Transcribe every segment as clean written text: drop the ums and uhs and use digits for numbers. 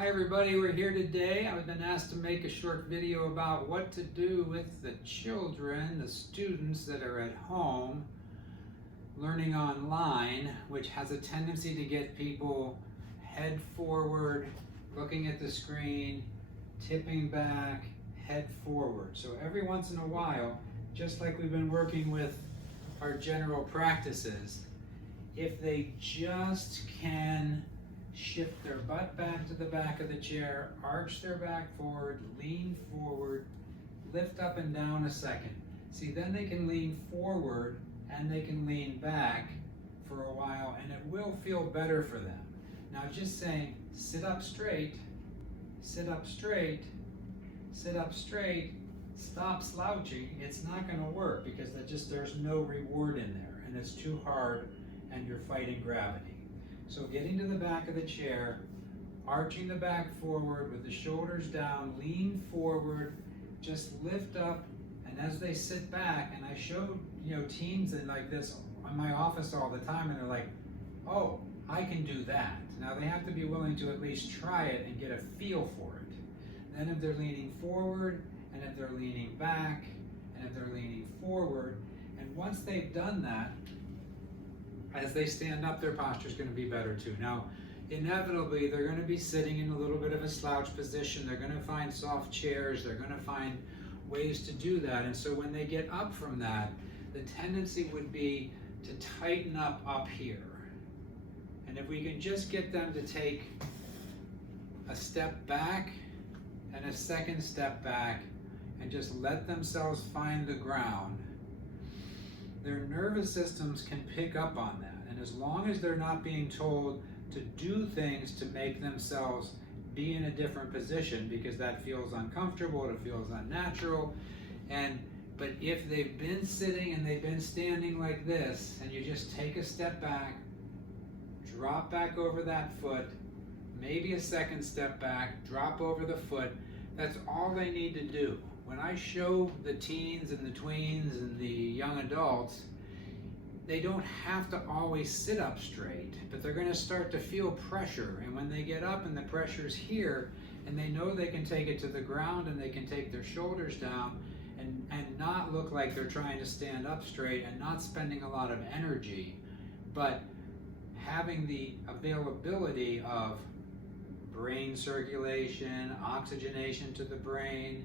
Hi everybody, we're here today. I've been asked to make a short video about what to do with the children, the students that are at home learning online, which has a tendency to get people head forward, looking at the screen, tipping back, head forward. So every once in a while, just like we've been working with our general practices, if they just can shift their butt back to the back of the chair, arch their back forward, lean forward, lift up and down a second. See, then they can lean forward and they can lean back for a while and it will feel better for them. Now just saying, sit up straight, sit up straight, sit up straight, stop slouching, it's not going to work because there's no reward in there and it's too hard and you're fighting gravity. So getting to the back of the chair, arching the back forward with the shoulders down, lean forward, just lift up, and as they sit back, and I show teens in like this in my office all the time, and they're like, oh, I can do that. Now they have to be willing to at least try it and get a feel for it. Then if they're leaning forward, and if they're leaning back, and if they're leaning forward, and once they've done that, as they stand up, their posture is going to be better too. Now, inevitably, they're going to be sitting in a little bit of a slouch position. They're going to find soft chairs. They're going to find ways to do that. And so when they get up from that, the tendency would be to tighten up here. And if we can just get them to take a step back and a second step back and just let themselves find the ground, their nervous systems can pick up on that. And as long as they're not being told to do things to make themselves be in a different position because that feels uncomfortable, it feels unnatural, but if they've been sitting and they've been standing like this, and you just take a step back, drop back over that foot, maybe a second step back, drop over the foot, that's all they need to do. When I show the teens and the tweens and the young adults, they don't have to always sit up straight, but they're going to start to feel pressure. And when they get up and the pressure's here, and they know they can take it to the ground and they can take their shoulders down and not look like they're trying to stand up straight and not spending a lot of energy, but having the availability of brain circulation, oxygenation to the brain,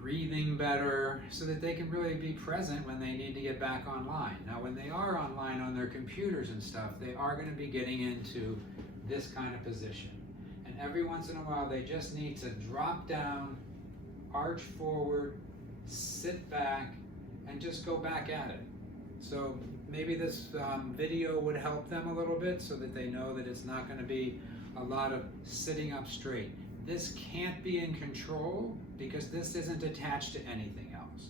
breathing better, so that they can really be present when they need to get back online. Now when they are online on their computers and stuff, they are going to be getting into this kind of position. And every once in a while they just need to drop down, arch forward, sit back, and just go back at it. So maybe this video would help them a little bit so that they know that it's not going to be a lot of sitting up straight. This can't be in control because this isn't attached to anything else.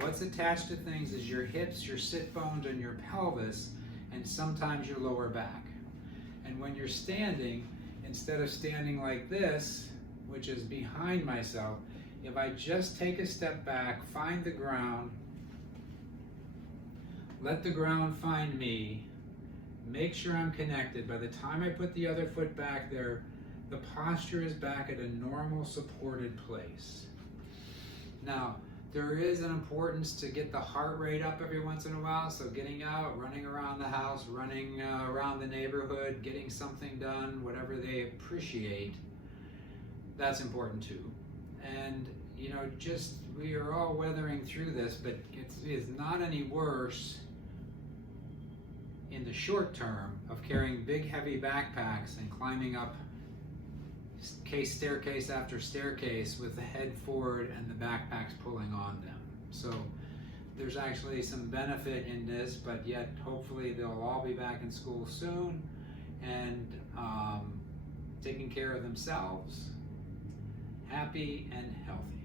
What's attached to things is your hips, your sit bones, and your pelvis, and sometimes your lower back. And when you're standing, instead of standing like this, which is behind myself, if I just take a step back, find the ground, let the ground find me, make sure I'm connected. By the time I put the other foot back there, the posture is back at a normal supported place. Now, there is an importance to get the heart rate up every once in a while, so getting out, running around the house, running around the neighborhood, getting something done, whatever they appreciate, that's important too. And we are all weathering through this, but it's not any worse in the short term of carrying big heavy backpacks and climbing up staircase after staircase with the head forward and the backpacks pulling on them. So there's actually some benefit in this, but yet hopefully they'll all be back in school soon and taking care of themselves, happy and healthy.